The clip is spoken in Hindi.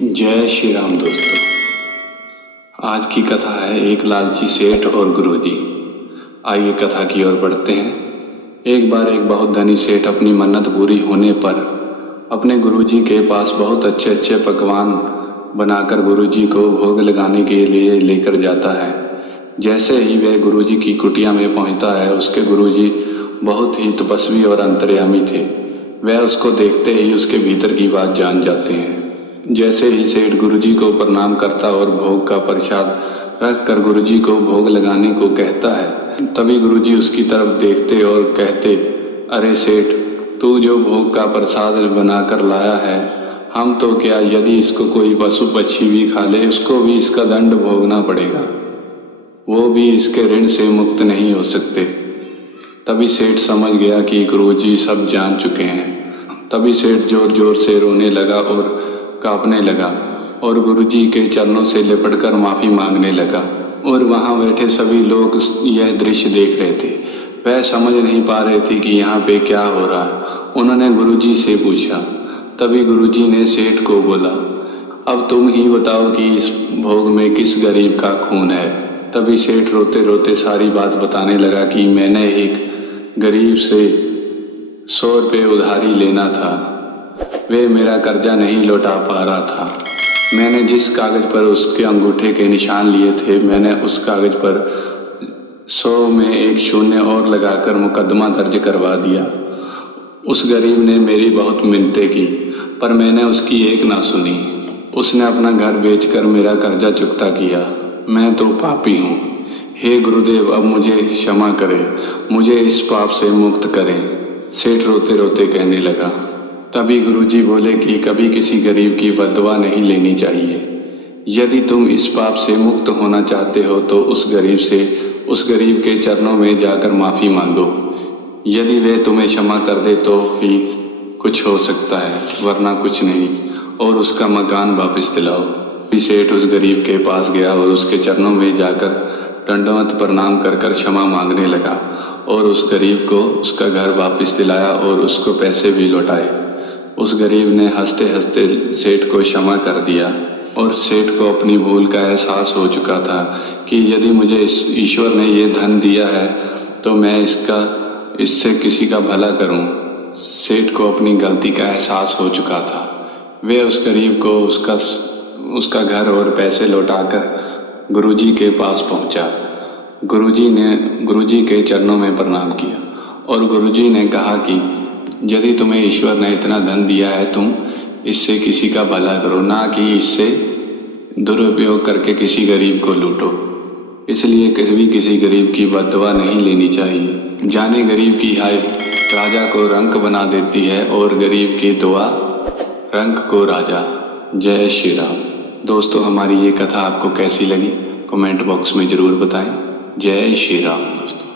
जय श्री राम दोस्तों। आज की कथा है एक लालची सेठ और गुरुजी। आइए कथा की ओर बढ़ते हैं। एक बार एक बहुत धनी सेठ अपनी मन्नत पूरी होने पर अपने गुरुजी के पास बहुत अच्छे अच्छे पकवान बनाकर गुरुजी को भोग लगाने के लिए लेकर जाता है। जैसे ही वह गुरुजी की कुटिया में पहुंचता है, उसके गुरुजी बहुत ही तपस्वी और अंतर्यामी थे। वह उसको देखते ही उसके भीतर की बात जान जाते हैं। जैसे ही सेठ गुरुजी को प्रणाम करता और भोग का प्रसाद रख कर गुरुजी को भोग लगाने को कहता है, तभी गुरुजी उसकी तरफ देखते और कहते, अरे सेठ, तू जो भोग का प्रसाद बनाकर लाया है, हम तो क्या, यदि इसको कोई पशु पक्षी भी खा ले उसको भी इसका दंड भोगना पड़ेगा, वो भी इसके ऋण से मुक्त नहीं हो सकते। तभी सेठ समझ गया कि गुरुजी सब जान चुके हैं। तभी सेठ जोर जोर से रोने लगा और कांपने लगा और गुरुजी के चरणों से लिपटकर माफ़ी मांगने लगा। और वहाँ बैठे सभी लोग यह दृश्य देख रहे थे। वह समझ नहीं पा रहे थे कि यहाँ पे क्या हो रहा है। उन्होंने गुरुजी से पूछा। तभी गुरुजी ने सेठ को बोला, अब तुम ही बताओ कि इस भोग में किस गरीब का खून है। तभी सेठ रोते रोते सारी बात बताने लगा कि मैंने एक गरीब से 100 रुपये उधारी लेना था। वे मेरा कर्जा नहीं लौटा पा रहा था। मैंने जिस कागज़ पर उसके अंगूठे के निशान लिए थे, मैंने उस कागज़ पर 100 में एक शून्य और लगाकर मुकदमा दर्ज करवा दिया। उस गरीब ने मेरी बहुत मिन्नतें की, पर मैंने उसकी एक ना सुनी। उसने अपना घर बेचकर मेरा कर्जा चुकता किया। मैं तो पापी हूँ। हे गुरुदेव, अब मुझे क्षमा करें, मुझे इस पाप से मुक्त करें। सेठ रोते रोते कहने लगा। तभी गुरुजी बोले कि कभी किसी गरीब की बददुआ नहीं लेनी चाहिए। यदि तुम इस पाप से मुक्त होना चाहते हो तो उस गरीब के चरणों में जाकर माफ़ी मांगो। यदि वे तुम्हें क्षमा कर दे तो ही कुछ हो सकता है, वरना कुछ नहीं, और उसका मकान वापस दिलाओ। सेठ उस गरीब के पास गया और उसके चरणों में जाकर दंडवत प्रणाम कर कर क्षमा मांगने लगा और उस गरीब को उसका घर वापस दिलाया और उसको पैसे भी लौटाए। उस गरीब ने हंसते हंसते सेठ को क्षमा कर दिया और सेठ को अपनी भूल का एहसास हो चुका था कि यदि मुझे ईश्वर ने ये धन दिया है तो मैं इससे किसी का भला करूं। सेठ को अपनी गलती का एहसास हो चुका था। वे उस गरीब को उसका घर और पैसे लौटाकर गुरुजी के पास पहुंचा। गुरुजी के चरणों में प्रणाम किया और गुरुजी ने कहा कि यदि तुम्हें ईश्वर ने इतना धन दिया है, तुम इससे किसी का भला करो, ना कि इससे दुरुपयोग करके किसी गरीब को लूटो। इसलिए कभी किसी गरीब की बददुआ नहीं लेनी चाहिए। जाने गरीब की हाय राजा को रंक बना देती है और गरीब की दुआ रंक को राजा। जय श्री राम। दोस्तों, हमारी ये कथा आपको कैसी लगी कमेंट बॉक्स में ज़रूर बताएं। जय श्री राम दोस्तों।